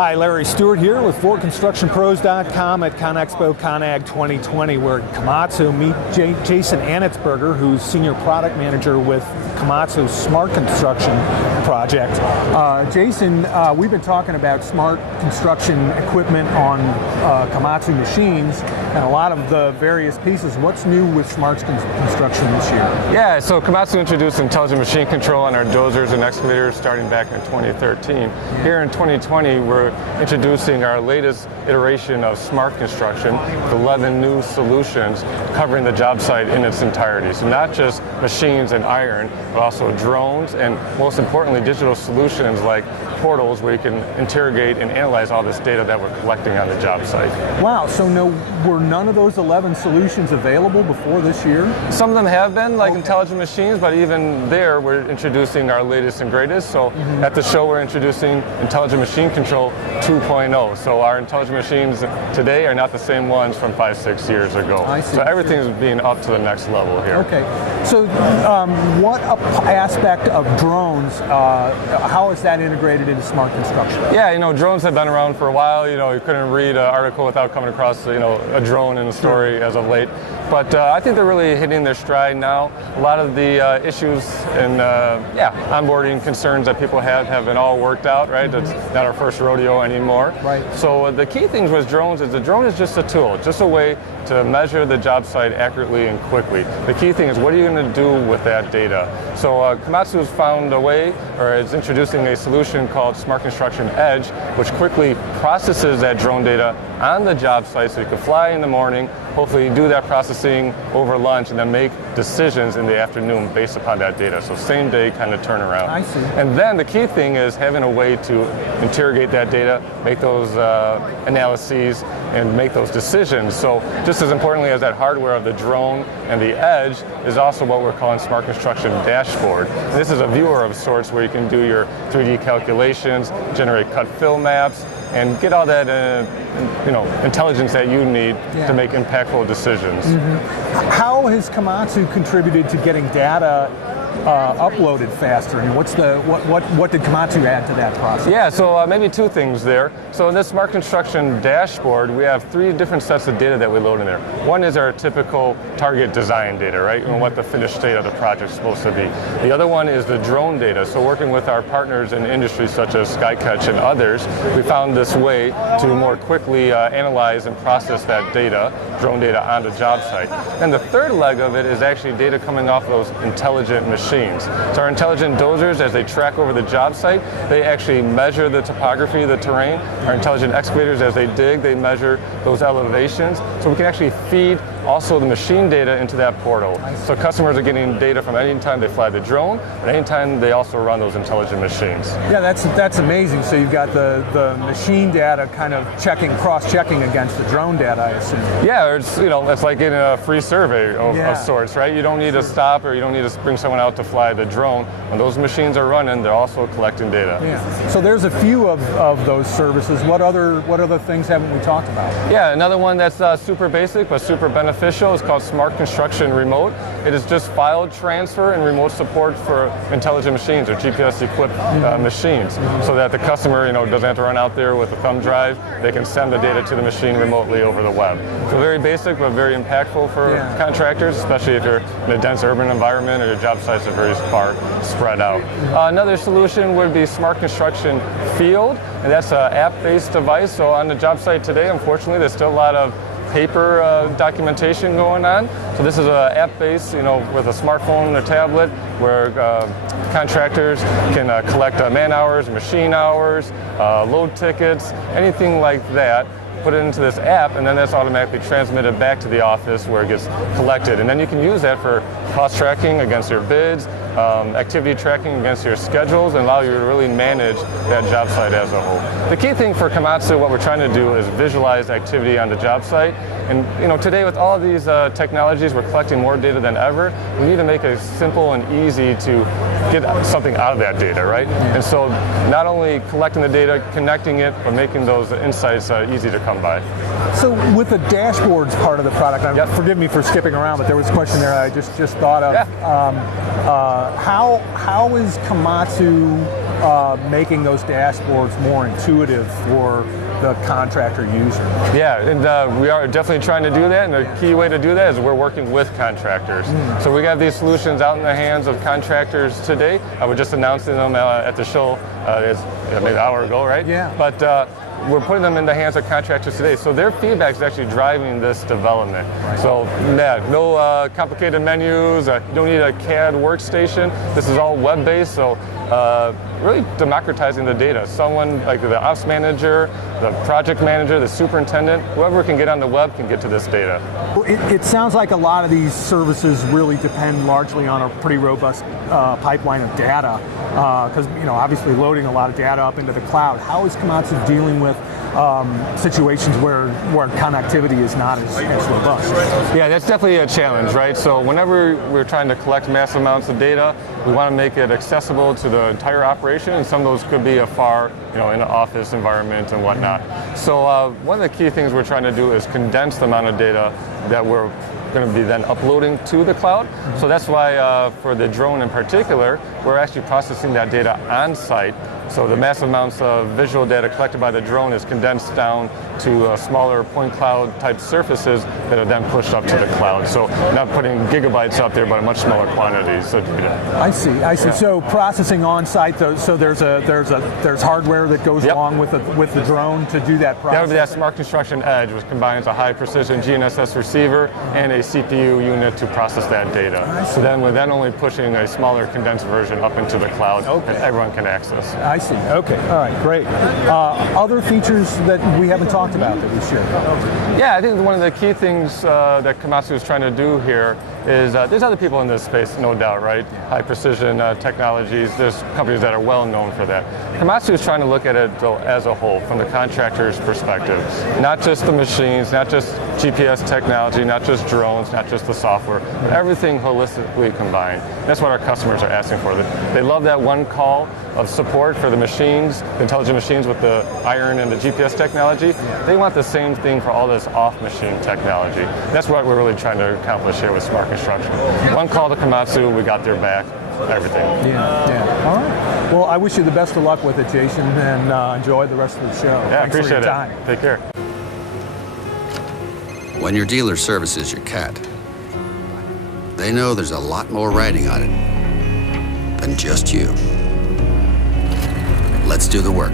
Hi, Larry Stewart here with FordConstructionPros.com at ConExpo ConAg 2020. We're at Komatsu. Meet Jason Anitzberger, who's Senior Product Manager with Komatsu's Smart Construction project. Jason, we've been talking about smart construction equipment on Komatsu machines and a lot of the various pieces. What's new with smart construction this year? Yeah, so Komatsu introduced intelligent machine control on our dozers and excavators starting back in 2013. Here in 2020, we're introducing our latest iteration of smart construction with 11 new solutions covering the job site in its entirety. So not just machines and iron, but also drones and most importantly digital solutions like portals where you can interrogate and analyze all this data that we're collecting on the job site. Wow, so were none of those 11 solutions available before this year? Some of them have been, like intelligent machines, but even there we're introducing our latest and greatest. So at the show we're introducing Intelligent Machine Control 2.0. So our intelligent machines today are not the same ones from 5-6 years ago. I see. So everything's being up to the next level here. Okay, so what aspect of drones, how is that integrated into smart construction? Yeah, drones have been around for a while. You couldn't read an article without coming across, a drone in a story as of late. But I think they're really hitting their stride now. A lot of the issues and onboarding concerns that people have been all worked out, right? That's not our first rodeo anymore. Right. So the key things with drones is the drone is just a tool, just a way to measure the job site accurately and quickly. The key thing is what are you going to do with that data? So Komatsu has found a way, or is introducing a solution called Smart Construction Edge, which quickly processes that drone data on the job site so you can fly in the morning, hopefully do that processing over lunch, and then make decisions in the afternoon based upon that data. So same day kind of turnaround. I see. And then the key thing is having a way to interrogate that data, make those analyses, and make those decisions. So just as importantly as that hardware of the drone and the edge is also what we're calling Smart Construction Dashboard. And this is a viewer of sorts where you can do your 3D calculations, generate cut fill maps, and get all that intelligence that you need to make impactful decisions. How has Komatsu contributed to getting data uploaded faster? I mean, what did Komatsu add to that process? Yeah, so maybe two things there. So in this Smart Construction Dashboard, we have 3 different sets of data that we load in there. One is our typical target design data, right? And what the finished state of the project is supposed to be. The other one is the drone data. So working with our partners in industries such as Skycatch and others, we found this way to more quickly analyze and process that data, drone data, on the job site. And the third leg of it is actually data coming off those intelligent machines. So our intelligent dozers, as they track over the job site, they actually measure the topography, the terrain. Our intelligent excavators, as they dig, they measure those elevations. So we can actually feed also the machine data into that portal. So customers are getting data from any time they fly the drone, and any time they also run those intelligent machines. Yeah, that's amazing. So you've got the machine data kind of cross-checking against the drone data, I assume. Yeah, it's like getting a free survey of sorts, right? You don't need to stop or you don't need to bring someone out to fly the drone. When those machines are running, they're also collecting data. Yeah. So there's a few of those services. What other things haven't we talked about? Yeah, another one that's super basic but super beneficial is called Smart Construction Remote. It is just file transfer and remote support for intelligent machines or GPS-equipped machines, so that the customer doesn't have to run out there with a thumb drive. They can send the data to the machine remotely over the web. So very basic but very impactful for contractors, especially if you're in a dense urban environment or your job sites are very far spread out. Another solution would be Smart Construction Field, and that's an app-based device. So on the job site today, unfortunately, there's still a lot of paper documentation going on. So this is an app-based, with a smartphone or tablet where contractors can collect man hours, machine hours, load tickets, anything like that. Put it into this app, and then that's automatically transmitted back to the office where it gets collected. And then you can use that for cost tracking against your bids, activity tracking against your schedules, and allow you to really manage that job site as a whole. The key thing for Komatsu, what we're trying to do is visualize activity on the job site. And today with all of these technologies, we're collecting more data than ever. We need to make it simple and easy to get something out of that data, right? And so not only collecting the data, connecting it, but making those insights easy to come by. So with the dashboards part of the product, forgive me for skipping around, but there was a question there I just thought of. how is Komatsu making those dashboards more intuitive for the contractor user? Yeah, and we are definitely trying to do that, and the key way to do that is we're working with contractors. So we got these solutions out in the hands of contractors today. I was just announcing them at the show maybe an hour ago, right? Yeah. But we're putting them in the hands of contractors today. So their feedback is actually driving this development. Right. So yeah, no complicated menus, you don't need a CAD workstation. This is all web-based, so really democratizing the data. Someone like the ops manager, the project manager, the superintendent, whoever can get on the web can get to this data. It sounds like a lot of these services really depend largely on a pretty robust pipeline of data, because obviously loading a lot of data up into the cloud. How is Komatsu dealing with situations where connectivity is not as robust? Yeah, that's definitely a challenge, right? So whenever we're trying to collect massive amounts of data, we want to make it accessible to the entire operation, and some of those could be afar, in an office environment and whatnot. So one of the key things we're trying to do is condense the amount of data that we're going to be then uploading to the cloud. So that's why for the drone in particular, we're actually processing that data on site. So the massive amounts of visual data collected by the drone is condensed down to smaller point cloud type surfaces that are then pushed up to the cloud. So not putting gigabytes up there, but much smaller quantities of data. I see. Yeah. So processing on site, so there's hardware that goes along with the drone to do that process. That would be that Smart Construction Edge, which combines a high precision GNSS receiver and a CPU unit to process that data. So then we're only pushing a smaller condensed version up into the cloud that everyone can access. I see. Okay. All right. Great. Other features that we haven't talked about that we should? Yeah, I think one of the key things that Komatsu is trying to do here is there's other people in this space, no doubt, right? High precision technologies. There's companies that are well known for that. Komatsu is trying to look at it though, as a whole, from the contractor's perspective. Not just the machines, not just GPS technology, not just drones, not just the software, but everything holistically combined. That's what our customers are asking for. They love that one call of support for the machines, the intelligent machines with the iron and the GPS technology. They want the same thing for all this off-machine technology. That's what we're really trying to accomplish here with Smart Construction. One call to Komatsu, we got their back, everything. Yeah. All right. Well, I wish you the best of luck with it, Jason, and enjoy the rest of the show. Yeah, Thanks appreciate for your time. it. Take care. When your dealer services your cat, they know there's a lot more riding on it than just you. Let's do the work.